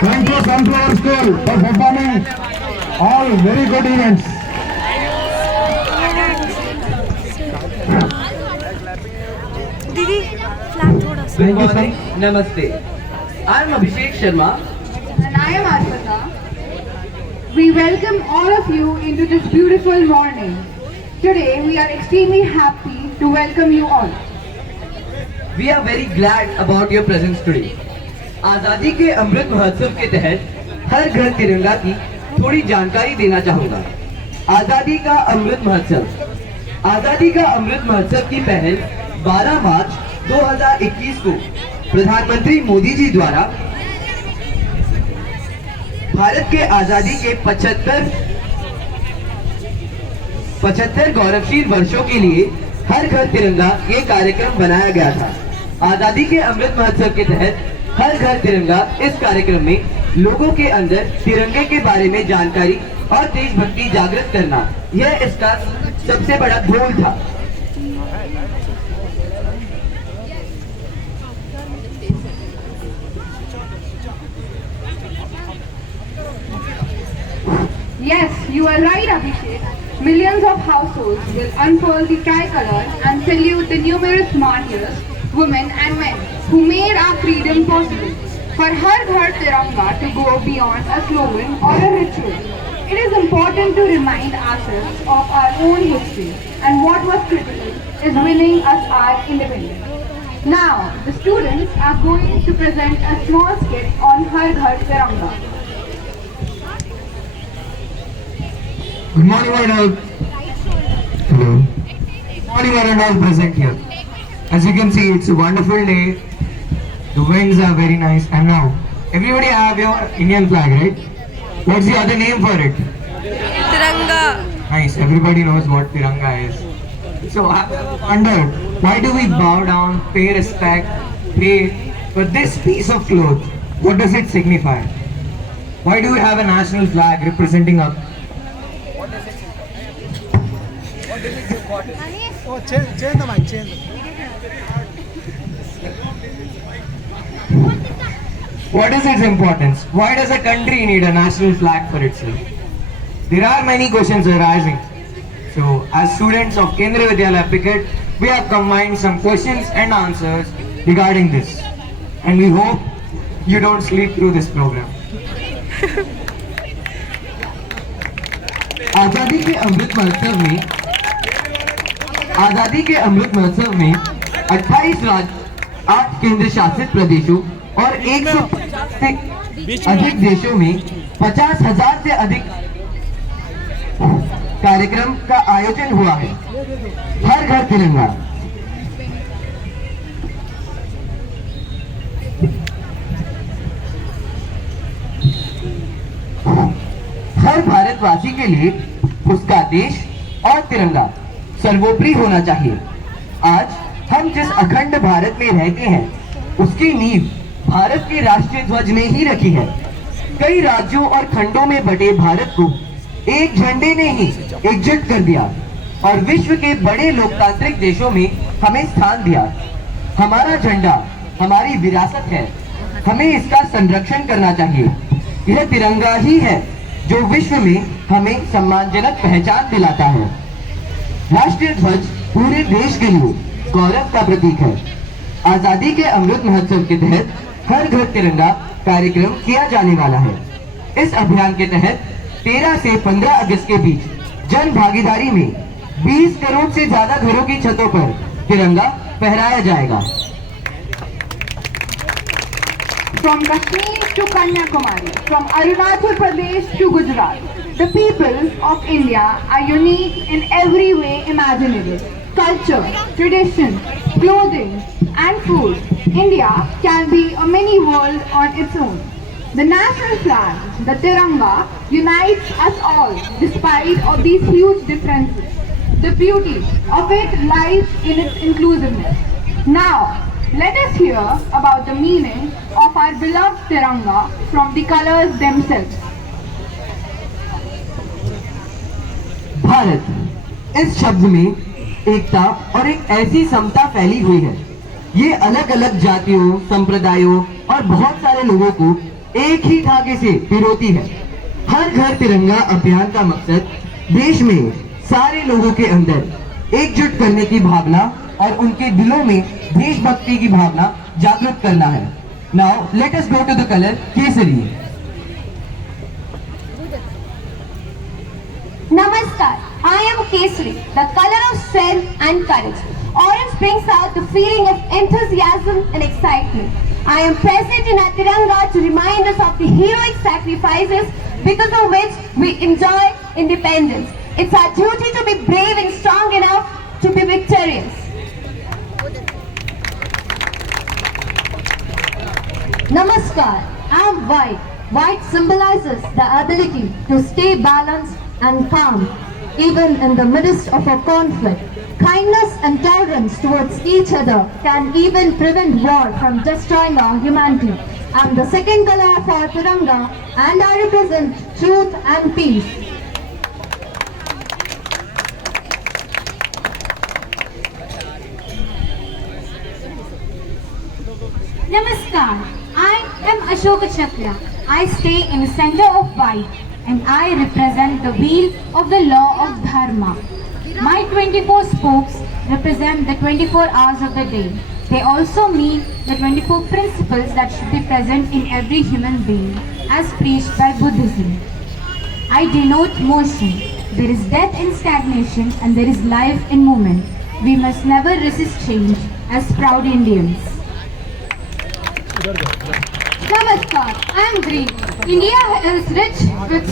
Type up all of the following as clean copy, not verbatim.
Thank you, Sunflower School, for performing all very good events. दीदी flag थोड़ा सा Good morning, Namaste. I am Abhishek Sharma. And I am Arpita. We welcome all of you into this beautiful morning. Today we are extremely happy to welcome you all. We are very glad about your presence today. आजादी के अमृत महोत्सव के तहत हर घर तिरंगा की थोड़ी जानकारी देना चाहूँगा। आजादी का अमृत महोत्सव। आजादी का अमृत महोत्सव की पहल 12 मार्च 2021 को प्रधानमंत्री मोदी जी द्वारा भारत के आजादी के 75 गौरवशील वर्षों के लिए हर घर तिरंगा ये कार्यक्रम बनाया गया था। आजादी के अमृत महोत्सव के तहत हर घर तिरंगा इस कार्यक्रम में लोगों के अंदर तिरंगे के बारे में जानकारी और देशभक्ति जागृत करना, यह इसका सबसे बड़ा गोल था। Yes, you are right, Abhishek. Millions of households will unfurl the tricolor and salute the numerous martyrs, women and men who made our freedom possible. For Har Ghar Tiranga to go beyond a slogan or a ritual, it is important to remind ourselves of our own history and what was critical is winning us our independence. Now, the students are going to present a small skit on Har Ghar Tiranga. Good morning, all. Hello. Good morning, all present here. As you can see, it's a wonderful day. The winds are very nice. And now, everybody have your Indian flag, right? What's the other name for it? तिरंगा Nice. Everybody knows what Tiranga is. So I wondered, why do we bow down, pay respect, pray for this piece of cloth? What does it signify? Why do we have a national flag representing us? Oh, change the mic, change. What is its importance? Why does a country need a national flag for itself? There are many questions arising. So, as students of K.V.Picket, we have combined some questions and answers regarding this. And we hope you don't sleep through this program. आजादी के अमृत महोत्सव में 28 राज्य, 8 केंद्र शासित प्रदेशों और 150 से अधिक देशों में 50,000 से अधिक कार्यक्रम का आयोजन हुआ है। हर घर तिरंगा। हर भारतवासी के लिए उसका देश और तिरंगा सर्वोपरि होना चाहिए। आज हम जिस अखंड भारत में रहते हैं, उसकी नींव भारत के राष्ट्रीय ध्वज ने ही रखी है। कई राज्यों और खंडों में बटे भारत को एक झंडे ने ही एकजुट कर दिया और विश्व के बड़े लोकतांत्रिक देशों में हमें स्थान दिया। हमारा झंडा हमारी विरासत है, हमें इसका संरक्षण करना चाहिए। यह तिरंगा ही है जो विश्व में हमें सम्मानजनक पहचान दिलाता है। राष्ट्रीय ध्वज पूरे देश के लिए गौरव का प्रतीक है। आजादी के अमृत महोत्सव के तहत हर घर तिरंगा कार्यक्रम किया जाने वाला है। इस अभियान के तहत 13 से 15 अगस्त के बीच जन भागीदारी में 20 करोड़ से ज्यादा घरों की छतों पर तिरंगा फहराया जाएगा। From Kashmir to Kanyakumari, from Arunachal Pradesh to Gujarat, the people of India are unique in every way imaginable. Culture, tradition, clothing and food. India can be a mini world on its own. The national flag, the Tiranga, unites us all despite of these huge differences. The beauty of it lies in its inclusiveness. Now, let us hear about the meaning of our beloved Tiranga from the colors themselves. Bharat, इस शब्द में एकता और एक ऐसी समता फैली हुई है ये अलग अलग जातियों, संप्रदायों और बहुत सारे लोगों को एक ही धागे से पिरोती है। हर घर तिरंगा अभियान का मकसद देश में सारे लोगों के अंदर एकजुट करने की भावना और उनके दिलों में देशभक्ति की भावना जागृत करना है। Now let us go to the colour kesari. Namaskar, I am Kesari, the color of strength and courage. Orange brings out the feeling of enthusiasm and excitement. I am present in our Tiranga to remind us of the heroic sacrifices because of which we enjoy independence. It's our duty to be brave and strong enough to be victorious. Namaskar, I am white. White symbolizes the ability to stay balanced and calm, even in the midst of a conflict. Kindness and tolerance towards each other can even prevent war from destroying our humanity. I am the second color of our Tiranga and I represent truth and peace. Namaskar, I am Ashoka Chakra. I stay in the center of white and I represent the wheel of the law of Dharma. My 24 spokes represent the 24 hours of the day. They also mean the 24 principles that should be present in every human being as preached by Buddhism. I denote motion. There is death in stagnation and there is life in movement. We must never resist change as proud Indians. Namaskar, I am green. India is rich with...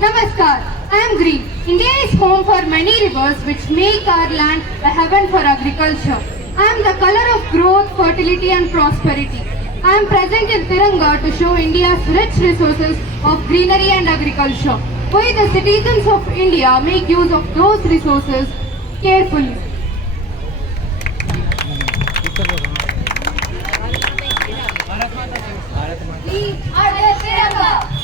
Namaskar, I am green. India is home for many rivers which make our land a heaven for agriculture. I am the color of growth, fertility and prosperity. I am present in Tiranga to show India's rich resources of greenery and agriculture. We the citizens of India make use of those resources carefully. We are the Tiranga.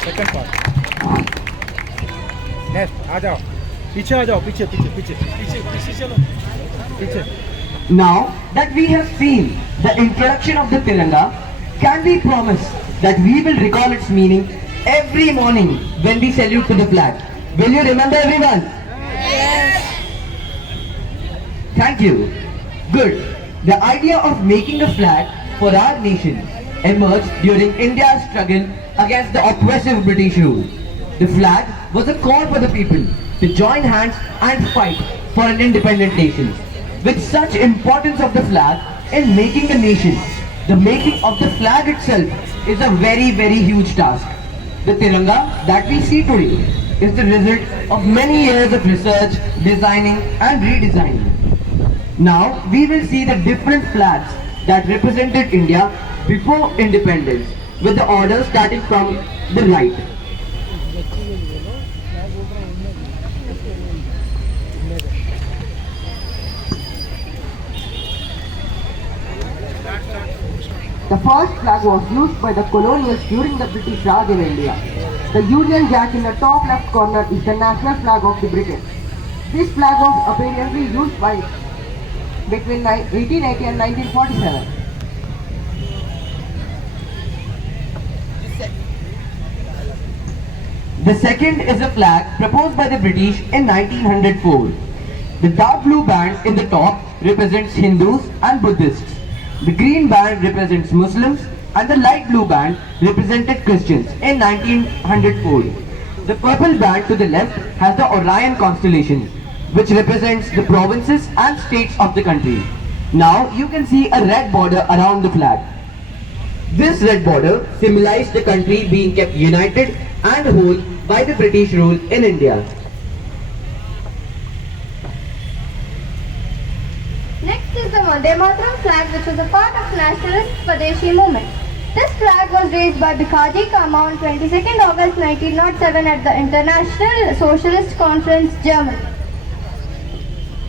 Second part next आ जाओ पीछे आ जाओ पीछे पीछे पीछे पीछे पीछे चलो पीछे Now that we have seen the introduction of the Tiranga, can we promise that we will recall its meaning every morning when we salute to the flag? Will you remember, everyone? Yes. Thank you. Good. The idea of making a flag for our nation emerged during India's struggle against the oppressive British rule. The flag was a call for the people to join hands and fight for an independent nation. With such importance of the flag in making a nation, the making of the flag itself is a very, very huge task. The Tiranga that we see today is the result of many years of research, designing and redesigning. Now we will see the different flags that represented India before independence, with the order starting from the right. The first flag was used by the colonials during the British Raj in India. The Union Jack in the top left corner is the national flag of the Britain. This flag was apparently used by between 1880 and 1947. The second is a flag proposed by the British in 1904. The dark blue band in the top represents Hindus and Buddhists. The green band represents Muslims and the light blue band represented Christians in 1904. The purple band to the left has the Orion constellation, which represents the provinces and states of the country. Now you can see a red border around the flag. This red border symbolized the country being kept united and whole by the British rule in India. Next is the Vande Mataram flag, which was a part of nationalist Swadeshi movement. This flag was raised by Bikaji Kama on 22nd August 1907 at the International Socialist Conference, Germany.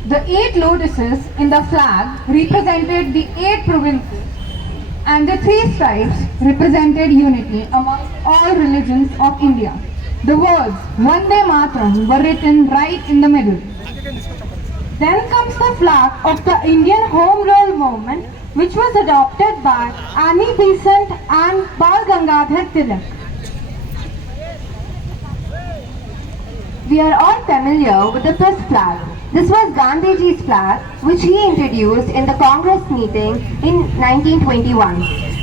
The 8 lotuses in the flag represented the 8 provinces, and the 3 stripes represented unity amongst all religions of India. The words Vande Mataram were written right in the middle. Then comes the flag of the Indian Home Rule Movement, which was adopted by Annie Besant and Bal Gangadhar Tilak. We are all familiar with the first flag. This was Gandhiji's flag, which he introduced in the Congress meeting in 1921.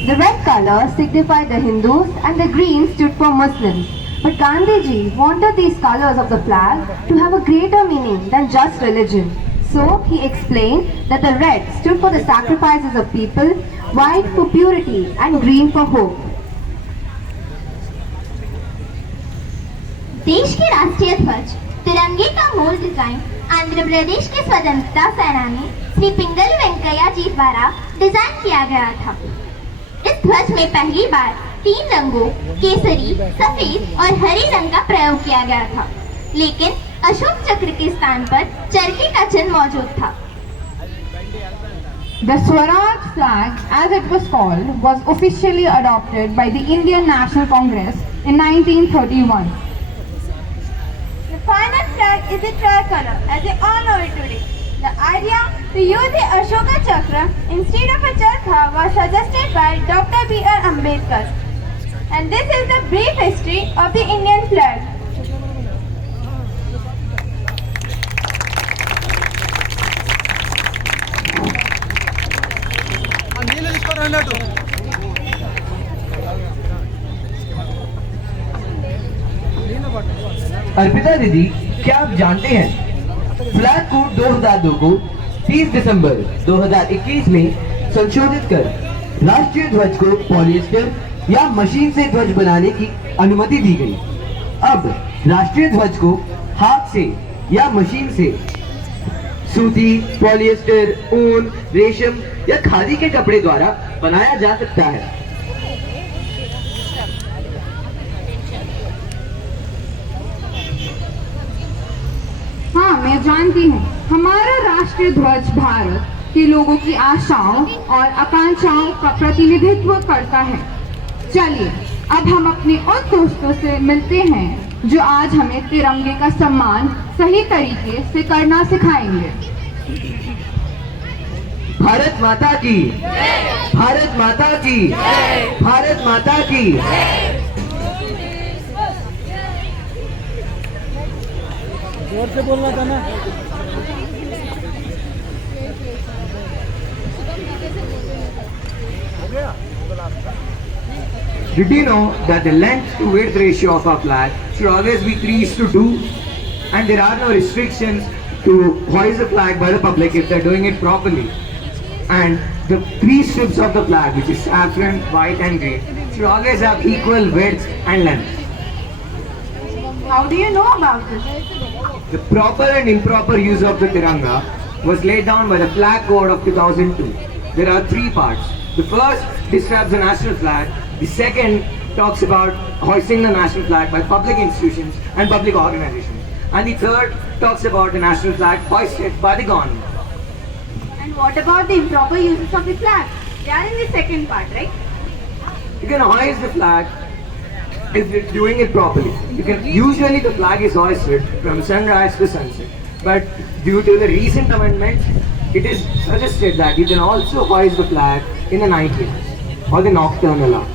The red color signified the Hindus and the green stood for Muslims. But Gandhiji wanted these colors of the flag to have a greater meaning than just religion. So he explained that the red stood for the sacrifices of people, white for purity and green for hope. देश के राष्ट्रीय ध्वज तिरंगे का मूल design Andhra Pradesh के स्वतंत्रता सेनानी श्री पिंगल वेंकैया जी द्वारा डिजाइन किया गया था। इस ध्वज में पहली बार 3 रंगों केसरी, सफेद और हरे रंग का प्रयोग किया गया था, लेकिन अशोक चक्र के स्थान पर चरखे का चिन्ह मौजूद था। The Swaraj flag, as it was called, was officially adopted by the Indian National Congress in 1931. The final flag is the tricolor, as we all know it today. The idea to use the Ashoka Chakra instead of a charkha was suggested by Dr. B.R. Ambedkar. And this is the brief history of the Indian flag. Arpita दीदी, क्या आप जानते हैं flag code 2002 को 30 दिसंबर 2021 में संशोधित कर राष्ट्रीय ध्वज को पॉलिएस्टर या मशीन से ध्वज बनाने की अनुमति दी गई। अब राष्ट्रीय ध्वज को हाथ से या मशीन से सूती, पॉलिएस्टर, ऊन, रेशम या खादी के कपड़े द्वारा बनाया जा सकता है। हाँ, मैं जानती हूँ। हमारा राष्ट्रीय ध्वज भारत के लोगों की आशाओं और आकांक्षाओं का प्रतिनिधित्व करता है। चलिए, अब हम अपने उन दोस्तों से मिलते हैं जो आज हमें तिरंगे का सम्मान सही तरीके से करना सिखाएंगे। भारत माता की, भारत माता की, भारत माता की। जोर से बोलना था ना। Did you know that the length to width ratio of our flag should always be 3:2, and there are no restrictions to hoist the flag by the public if they're doing it properly. And the 3 strips of the flag, which is saffron, white and grey, should always have equal width and length. How do you know about this? The proper and improper use of the Tiranga was laid down by the Flag Code of 2002. There are 3 parts. The first describes the national flag. The second talks about hoisting the national flag by public institutions and public organizations. And the third talks about the national flag hoisted by the government. And what about the improper uses of the flag? They are in the second part, right? You can hoist the flag if you're doing it properly. Usually the flag is hoisted from sunrise to sunset. But due to the recent amendments, it is suggested that you can also hoist the flag in the night hours or the nocturnal hours.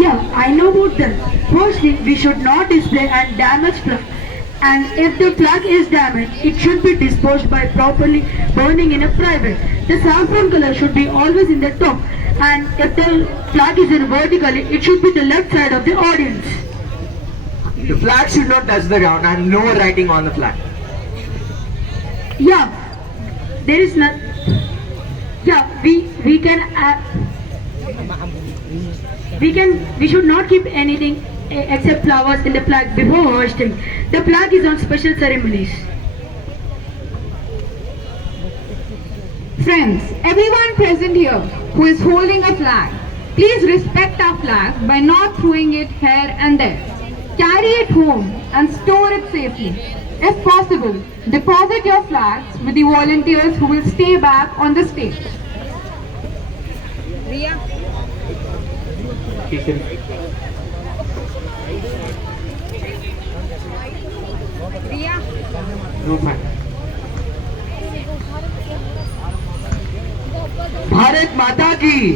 Yeah, I know about that. Firstly, we should not display and damage flag. And if the flag is damaged, it should be disposed by properly burning in a private. The saffron color should be always in the top. And if the flag is in vertically, it should be the left side of the audience. The flag should not touch the ground and no writing on the flag. Yeah, there is not. Yeah, we should not keep anything except flowers in the flag before hoisting. The flag is on special ceremonies. Friends, everyone present here who is holding a flag, please respect our flag by not throwing it here and there. Carry it home and store it safely. If possible, deposit your flags with the volunteers who will stay back on the stage. Bharat माता की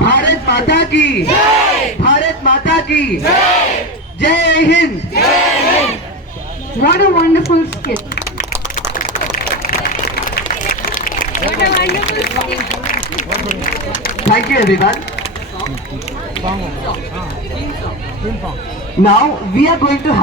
भारत माता की भारत माता की जय Hind. What a wonderful skit. Thank you everyone. Now we are going to have